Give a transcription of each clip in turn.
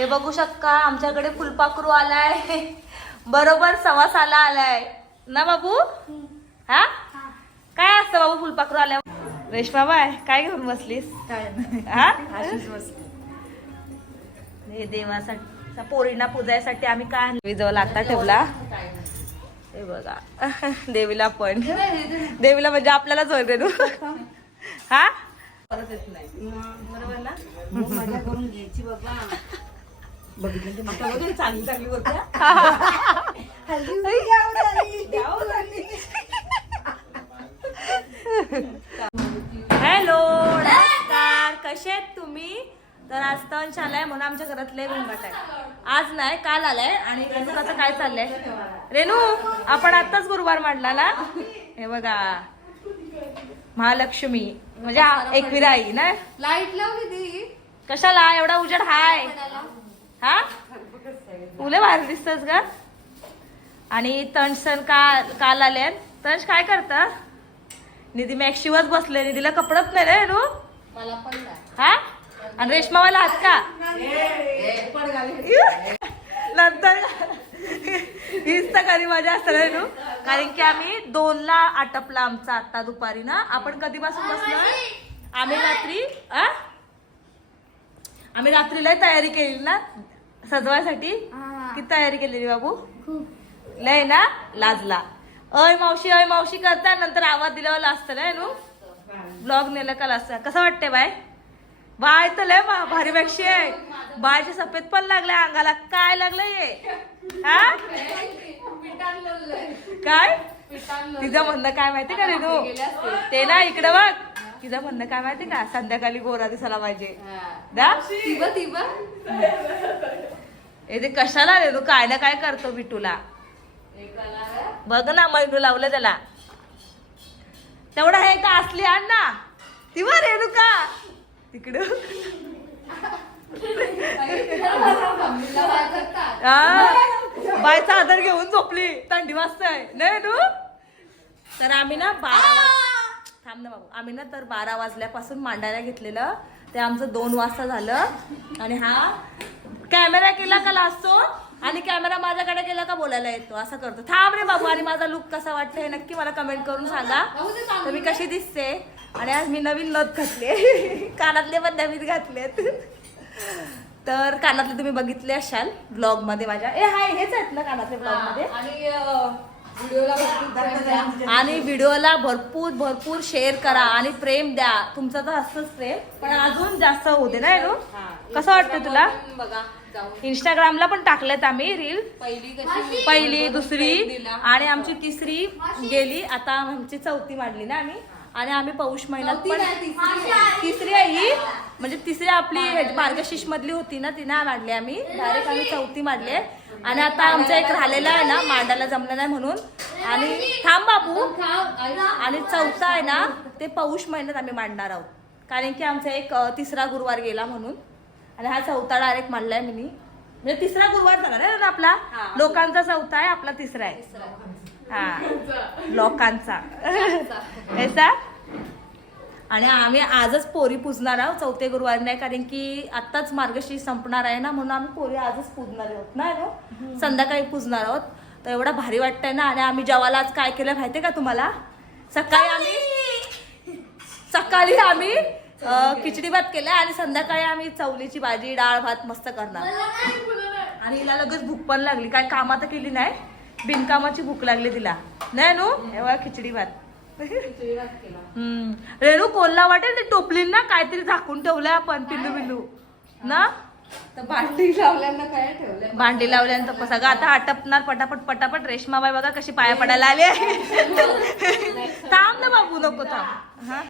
हे बघू शकता आमच्याकडे फुलपाखरू आलाय. बरोबर सव्वा साला आलाय. ना बाबू? हा? काय असतं बाबू फुलपाखरू आल्यावर? रेशमा बाय काय घेऊन बसलीस? हा? हे देवासाठी पोरींना पूजायसाठी आम्ही काय आणलं? विजवल आता ठेवला. हे बघा. देवीला पण. देवीला म्हणजे आपल्याला जोर देऊ हा? परत येत नाही. बरोबर ना? मजा करून घ्यायची बाबा. हॅलो नमस्कार. कसे आहेत तुम्ही? तर आज तंश आलाय म्हणून आमच्या घरातले गोंगाट आहे. आज नाही काल आलाय. आणि रेणुकाचं काय चाललंय? रेणू आपण आत्ताच गुरुवार मांडला ना हे बघा. महालक्ष्मी. म्हणजे एकविरा आई ना लाइट लावली ती. कशाला? एवढा उजेड हाय. हा? तुले बाहेर दिसतस का आणि तंश सण काल काल आले. तंश काय करत? निधी मॅक्शिवच बसले. निधीला कपडत नाही रे नू मला पण नाही. हा? आणि रेशमावाला हात का? नंतर हीच तर खरी मजा असते रे नू कारण की आम्ही दोनला आटपला आमचा आता दुपारी ना. आपण कधीपासून बसलोय आम्ही रात्री आ? आम्ही रात्रीला तयारी केली ना. सजवायसाठी किती तयारी केलेली बाबू? लय ना? लाजला. अय मावशी अय मावशी करता. नंतर आवाज दिल्यावर लाजतं ना नू? ब्लॉग नेलं का लाजतं? कसं वाटते बाय? बाय तर लय भारी बॅगशी आहे. बायचे सफेद पण लागले अंगाला काय लागलं हे? हा? काय? तिचं म्हणणं काय माहिती का रे तू ते ना इकडे बघ. तिचं म्हणणं काय माहिती का? संध्याकाळी गोरा दिसायला पाहिजे. दा? तिबा ते कशाला रे? तू काय ना काय करतो बिटूला. बघ ना मैनू लावलं त्याला. तेवढं हे का असली आण ना. ती वर रेणू का? तिकडं. हा. बायचा आधार घेऊन झोपली. थंडी वाजताय. नाही तू? तर आम्ही ना बारा थांब ना बाबू. आम्ही ना तर बारा वाजल्यापासून मांडायला घेतलेलं. ते आमचं दोन वाजता झालं. आणि हा कॅमेरा केला का लाजतो आणि कॅमेरा माझ्याकडे केला का बोलायला येतो? असं करतो. थांब रे बाबू आणि माझा लुक कसा वाटतं हे नक्की मला कमेंट करून सांगा. तर मी कशी दिसते? आणि आज मी नवीन नथ घातले कानातले पण नवीन घातलेत. तर कानातले तुम्ही बघितले असाल ब्लॉगमध्ये माझ्या. ए हाय हेच आहेत ना कानातले ब्लॉगमध्ये. आणि आणि व्हिडिओला भरपूर भरपूर शेअर करा आणि प्रेम द्या. तुमचं तर असतंच प्रेम पण अजून जास्त होऊ दे ना नो कसं वाटतं तुला? बघा इंस्टाग्रामला पण टाकलेत आम्ही रील पहिली कशी? पहिली दुसरी. आणि आमची तिसरी गेली. आता आमची चौथी मांडली ना आम्ही. आणि आम्ही पौष महिन्यात पण तिसरी आहे. ही. म्हणजे तिसरी आपली मार्गशीर्ष मधली होती ना ती नाही मांडली आम्ही डायरेक्ट आम्ही चौथी मांडली आहे. आणि आता आमचं एक राहिलेलं आहे ना मांडायला जमलं नाही म्हणून. आणि थांब बाबू. आई. आणि चौथा आहे ना ते पौष महिन्यात आम्ही मांडणार आहोत. कारण की आमचा एक तिसरा गुरुवार गेला म्हणून. आणि हा चौथा डायरेक्ट मांडलाय मी म्हणजे तिसरा गुरुवार झाला ना आपला? लोकांचा चौथा आहे आपला तिसरा आहे. हा. लोकांचा. ऐसा? आणि आम्ही आजच पोरी पूजणार आहोत चौथे गुरुवार नाही कारण की आत्ताच मार्गशीर्ष संपणार आहे ना म्हणून आम्ही पोरी आजच पूजणार आहोत ना नो? संध्याकाळी पूजणार आहोत. तर एवढा भारी वाटतंय ना आणि आम्ही जेवायला आज काय केलं माहितीये का तुम्हाला? सकाळी आम्ही सकाळी आम्ही खिचडी भात केला आणि संध्याकाळी आम्ही चवलीची भाजी डाळ भात मस्त करणार. आणि हिला लगेच भूक पण लागली काय कामात केली नाही बिनकामाची भूक लागली तिला. नाही नो एवढा खिचडी भात. हम्म. रेणू कोल्हा वाटेल ते टोपलींना काहीतरी झाकून ठेवलंय आपण पिल्लू बिल्लू ना? तर भांडी लावल्यानं काय ठेवलंय? भांडी लावल्यानंतर सगळं आता आटपणार पटापट पटापट. रेशमाबाई बघा कशी पाया पडायला आली आहे. थांब ना बाबू नको थांब. हा.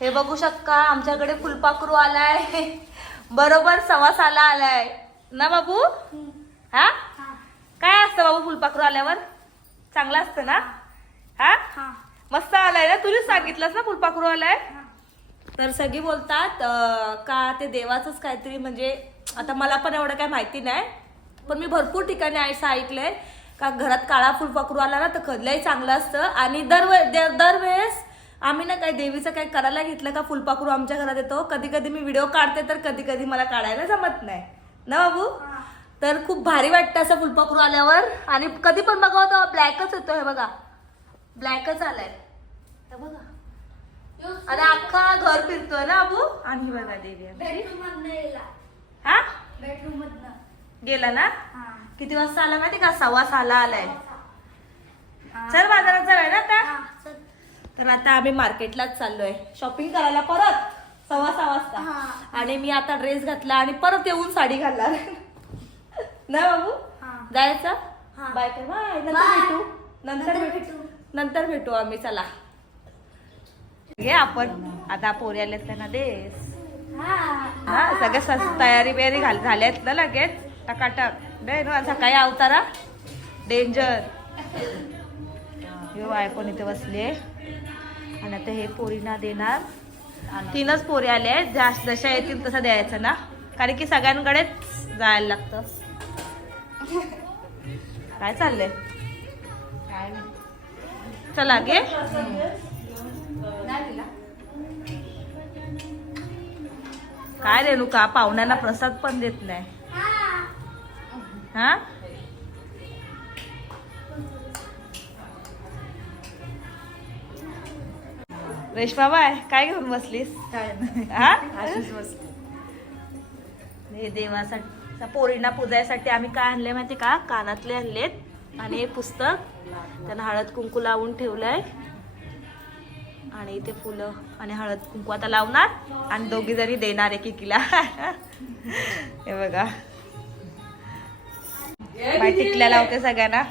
हे बघू शकता आमच्याकडे फुलपाखरू आलाय. बरोबर सव्वा साला आलाय. ना बाबू? हा? काय असतं बाबू फुलपाखरू आल्यावर? चांगलं असतं ना? हा. मस्त आलाय ना? तुझीच सांगितलंस ना फुलपाखरू आलाय? तर सगळी बोलतात अं, का ते देवाचंच काहीतरी म्हणजे आता मला पण एवढं काही माहिती नाही पण मी भरपूर ठिकाणी असं ऐकलंय का घरात काळा फुलपाखरू आला ना तर कधलंही चांगलं असतं. आणि दरवे दर- दरवेळेस आम्ही ना काही देवीचं काही करायला घेतलं का फुलपाखरू आमच्या घरात येतो. कधी कधी मी व्हिडिओ काढते तर कधी कधी मला काढायला जमत नाही. ना बाबू? तर खूप भारी वाटतं असं फुलपाखरू आल्यावर. आणि कधी पण बघा तो ब्लॅकच येतो हे बघा. ब्लॅकच आलाय. हे बघा. आणि अख्खा घर फिरतोय ना अबू? आणि ही बघा देवी. बेडरूम मधनं गेला. हा? बेडरूम मधनं गेला ना? हा. किती वाजता आला माहिती का? सव्वा सहाला आलाय. हा. चल बाजारात जाऊया ना आता. हा. तर आता आम्ही मार्केटलाच चाललोय. शॉपिंग करायला परत सव्वा सहा वाजता. हा. आणि मी आता ड्रेस घातला आणि परत येऊन साडी घालणार. ना बाबू? हा. जायचं? हा. बाय कर बाय नंतर. भेटू. नंतर भेटू. नंतर भेटू आम्ही चला. घे आपण. आता पोरी आल्यात त्यांना देस. हा. सगळ्या सस तयारी बियारी घाल झाल्यात ना लगेच? टकाटक. नाही ना सकाळी अवतारा डेंजर यो पण इथे बसले आणि आता हे पोरींना देणार. तीनच पोरी आले आहेत. जास्त जशा येतील तसं द्यायचं ना. कारण की सगळ्यांकडेच जायला लागतं. काय चाललंय? चला नाही दिला काय रेणुका पाहुण्यांना प्रसाद पण देत नाही. हा. रेशमा बाय काय घेऊन बसलीस? हा? हे देवासाठी पोरींना पूजायसाठी आम्ही काय आणले माहिती का? कानातले आणलेत. आणि हे पुस्तक त्यांना हळद कुंकू लावून ठेवलंय. आणि इथे फुलं आणि हळद कुंकू आता लावणार आणि दोघी जणी देणार एकेकीला हे बघा. बाय टिकल्या लावते सगळ्यांना.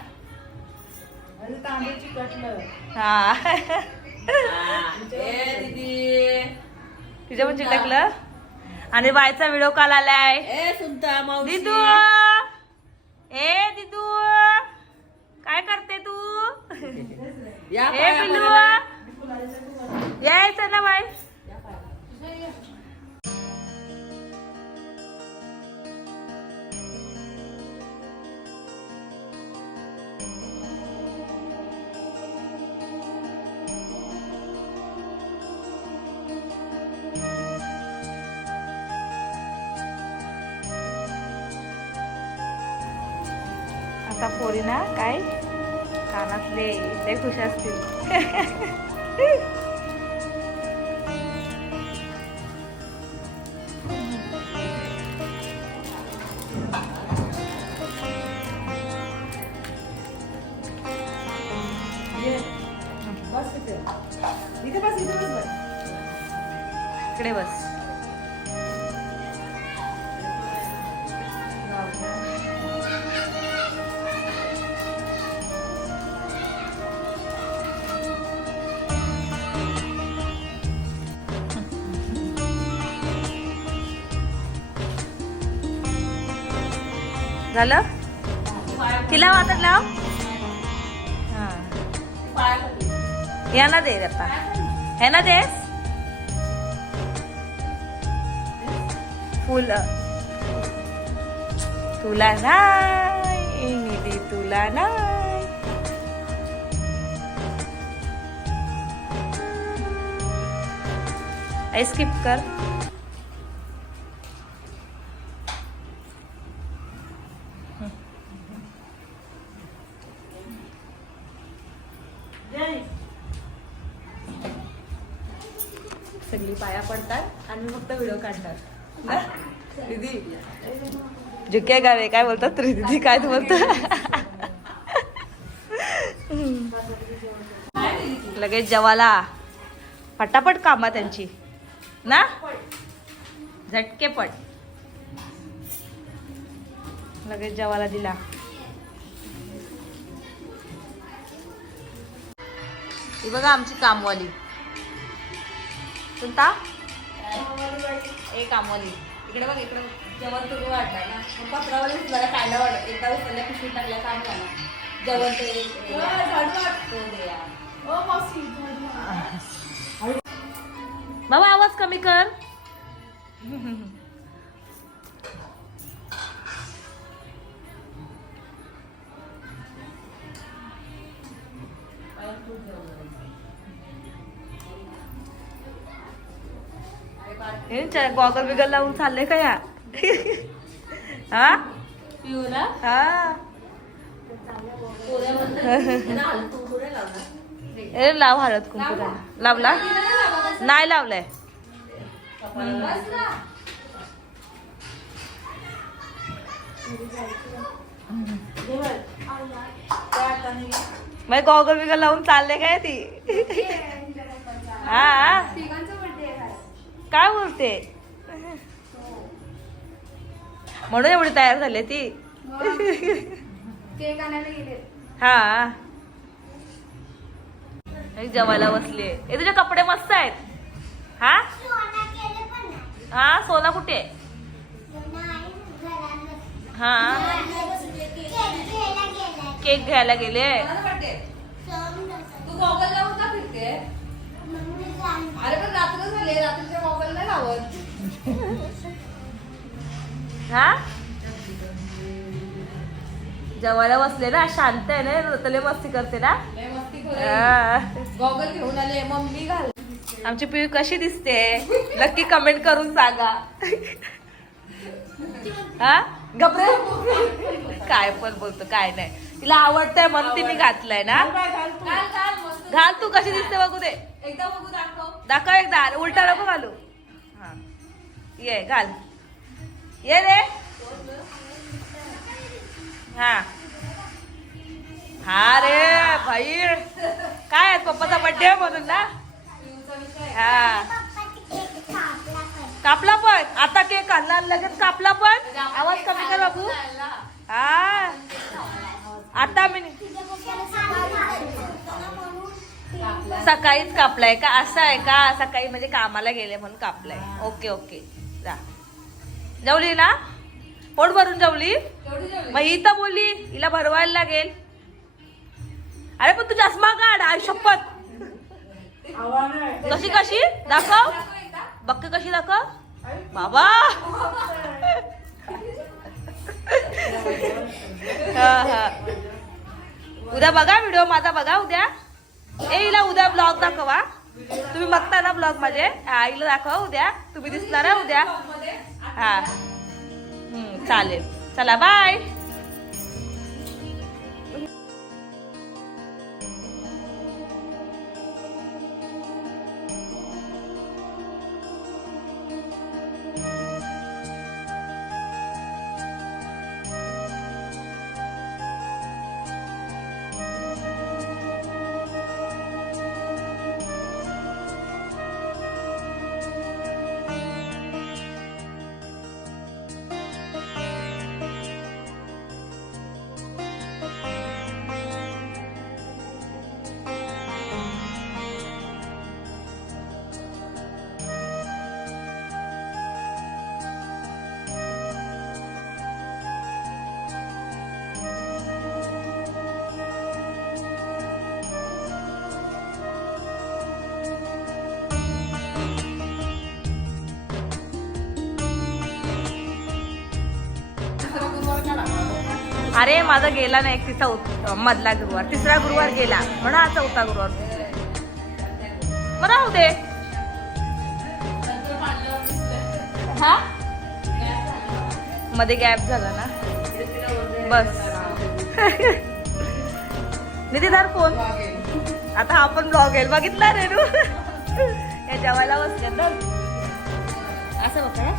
हा. तिच्या पण चिटकलं. आणि बायचा व्हिडिओ कॉल आलाय. दिदू! ए दिदू! काय करते तू? ए पिल्लू. यायचं ना बाय कानातले ते खुश असतील झालं? तिला वाटत लाव. हा. यांना दे आता. ह्यांना देस फुल. तुला नाही निधी तुला नाही. आई स्किप कर. सगळी पाया पडतात आणि फक्त व्हिडिओ काढतात. ना? दीदी? झुके गावे काय बोलतात रे दीदी? काय बोलतात बोलत? लगेच जेवाला पटापट कामा त्यांची. ना? झटकेपट. लगेच जवाला दिला. ही बघा आमची कामवाली. कोणता ए कामवाली इकडे बघ इकडे. जेवण तुम्ही वाढणार ना. मग पत्रावाली उचलायला खायला वाढत एकदा उचलल्या पिशवी टाकल्या काम झालं जेवण ते तो दे यार. बाबा आवाज कमी कर. गॉगल बिगल लावून चालले का या हा हा. ए लाव हळद कुंकू. लावला नाही लावलाय. मग गॉगल बिगल लावून चालले काय ती हा काय बोलते? म्हणून एवढी तयार झाली ती. हा. एक जेवायला बसली. ए तुझे कपडे मस्त आहेत. हा? हा सोना कुठे? आहे? हा. केक घ्यायला गेले. अरे पण रात्र झाली रात्रीचे गॉगल नाही लावत. हा? जेवायला बसले ना शांत आहे ना तले मस्ती करते ना. गॉगल घेऊन आले मम्मी घाल. आमची पिऊ कशी दिसते? नक्की कमेंट करून सांगा. हा? गबरे काय पण बोलतो काय नाही. तिला आवडतंय म्हणून तिने घातलंय ना. घाल तू कशी दिसते बघू दे. एकदा बघू दाखव. दाखव एकदा उलटा नको घालू. हा. ये घाल. ये रे. हा. हा रे भाई. काय आहे, पप्पाचा बर्थडे म्हणून ना? हा. कापला पण. आता केक आणला लगेच कापला पण. आवाज कमी कर बाबू. हा. आता मी सकाळीच कापलाय का? असं आहे का? सकाळी म्हणजे कामाला गेले म्हणून कापलाय. Okay okay. जा. जेवली ना? पोट भरून जेवली? मग ही तर बोलली हिला भरवायला लागेल. अरे पण तू चष्मा काढ आई शपथ. कशी कशी? दाखव. बक्क कशी दाखव? बाबा. हा, हा. उद्या बघा व्हिडिओ माझा बघा उद्या. ए हिला उद्या ब्लॉग दाखवा. तुम्ही बघता ना ब्लॉग माझे? आईला दाखवा उद्या. तुम्ही दिसणार उद्या. हा. चालेल. चला बाय अरे माझा गेला नाही तिचा मधला गुरुवार. तिसरा गुरुवार गेला. म्हणा हा चौथा गुरुवार. मग राहू दे. हा? मध्ये गॅप झाला ना? बस. निधी फोन. आता हा पण ब्लॉग येईल. बघितला रे तू. या जेवायला बसल्या तर. असं बघा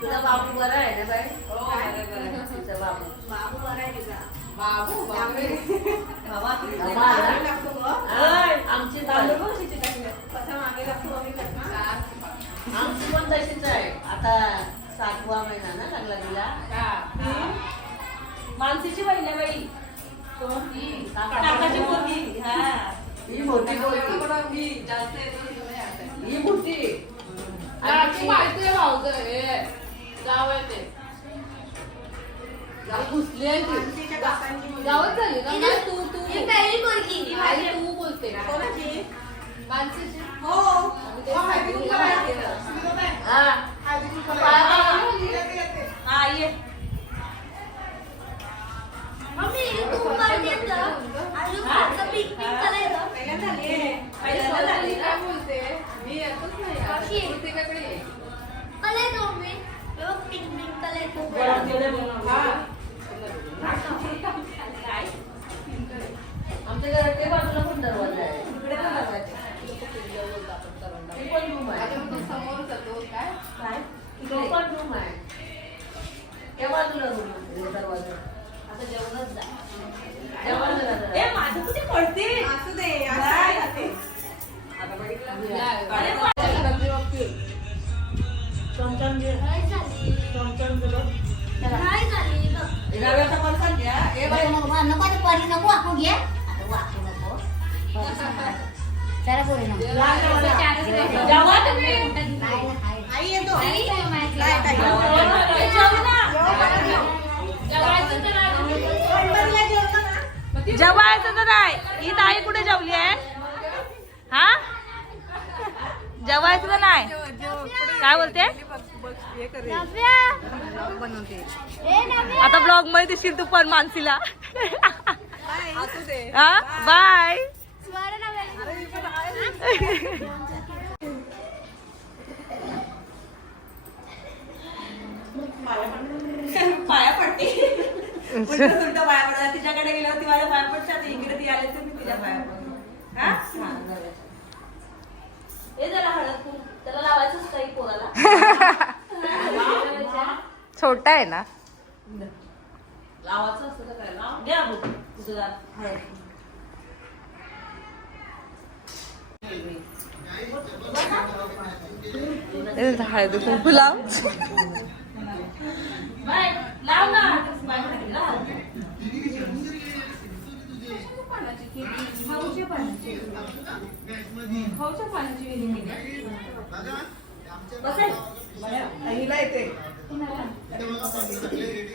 तुझा बाबू बरा आहे ना बाई? तुझा बाबू. बाबू बाबू बाबा. आमची आमची पण तशीच आहे. आता सातवा महिना ना लागला तिला मानसीची बहीण आहे बाई. काकाची पोरगी. हा. ही मोठी पोरगी. ही मोठी. आमची माहिती आहे भाऊ हे गाव आहे ते. गाव घुसली आहे ती. गावात झाली ना? नाही, तू तू आई तू बोलते. मानसीची. आम्ही ते सांगितलं. माहिती पहिल्यांदा पहिल्यांदा मी येतच नाही. जेवायचं तर नाही. ही ताई कुठे जेवली आहे? हा? जेवायचं तर नाही. काय बोलते? आता ब्लॉगमध्ये दिसशील तू पण मानसीला. हा? बाय उलटं सुलटं पाया पडला. तिच्याकडे गेल्यावर ती माझ्या पाया पडतात इकडे ती आले तर मी तिच्या पाया पडते. हा? हा, जाऊया. हे जरा हळद कुंकू. त्याला लावायचंच काही पोराला. छोटा आहे ना. लावायचं असतं तर काय लाव. घ्या बघ तुझं हळद हळदी कुंकू लाव. बाय. लाव ना. बसेल?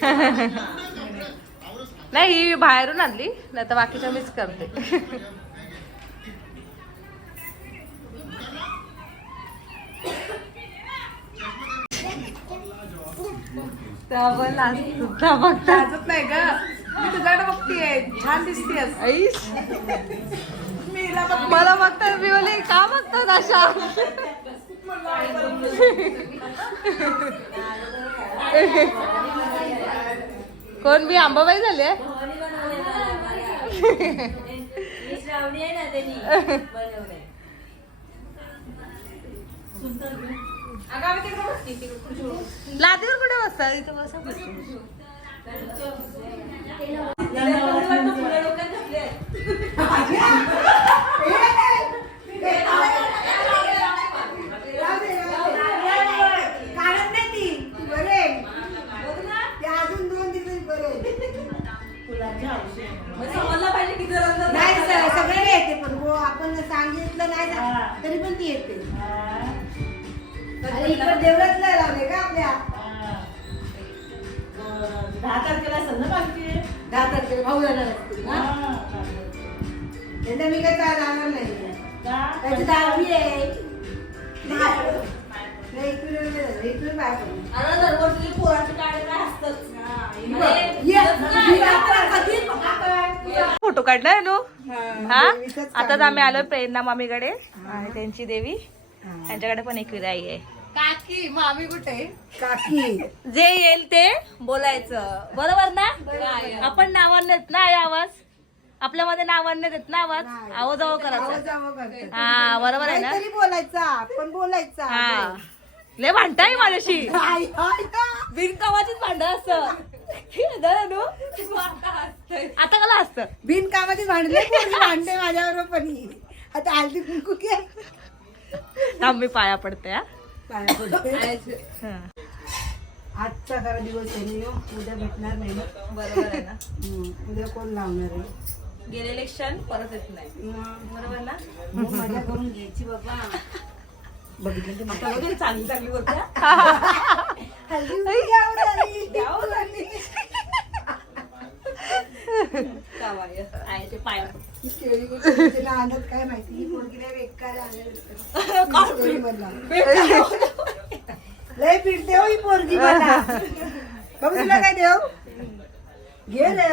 नाही ही बाहेरून आणली नाही तर बाकीच्या मीच करते सुद्धा बघता नाही ग. मी तुझ्याकडे बघतीये. छान दिसतेस ऐस मला बघतात मी बोले का बघतात अशा? कोण? मी आंबाबाई झाले श्रावणी आहे ना त्यांनी. बनवलंय. लादीवर कुठे बसता? इथं बसा ती अजून दोन दिवस पाहिजे नाही सगळे येते पण हो आपण सांगितलं नाही ना, तरी पण ती येते. आणि इकडं देवळातला लावले का आपल्या? दहा तारखेला असेल ना बाकी दहा तारखेला. भाऊ जाणार असतील ना त्यांना मी काय जाणार नाही. त्याची दहावी आहे. नाही, इकडे नाही, इकडे बाहेर पडू. अरे दरवर्षी पोराचे काढे काय असतच. ये, मी आता कधी बघा. फोटो काढलाय नो हा देवीचंच आताच आम्ही आलोय प्रेरणा मामीकडे आणि त्यांची देवी. त्यांच्याकडे पण एक विराई आहे. काकी मामी कुठे? काकी. जे येईल ते बोलायचं. बरोबर ना? आपण नावाने देत ना आई आवाज? आपल्यामध्ये नावाने देत ना आवाज. आवाज आवाज करायचा. हा बरोबर आहे ना? बोलायचा पण बोलायचा. हा. लय भांडताय माझ्याशी. बिनकामाचीच भांड असत आता कला असत. बिनकामाची भांडले कोणी भांडते माझ्याबरोबर पण ही. आता हल्दी कुंकू घे. थांब मी पाया पडते हा. पाया पडते. आजचा खरा दिवस आहे हो. उद्या भेटणार नाही ना. बरोबर आहे ना. उद्या कोण लावणार आहे? गेलेले क्षण परत येत नाही. बरोबर ना? मग मजा करून घ्यायची बाबा. बघितलं ते आता बघ, चांगली चांगली बोलते हल्दी कुंकू घ्यावं लागली. ते पाया केळी कुंकू तिला आणत काय माहिती ही पोरगी लय बेकार आहे. लय पिडते हो ही पोरगी मला बाबा तुला काय देव घे रे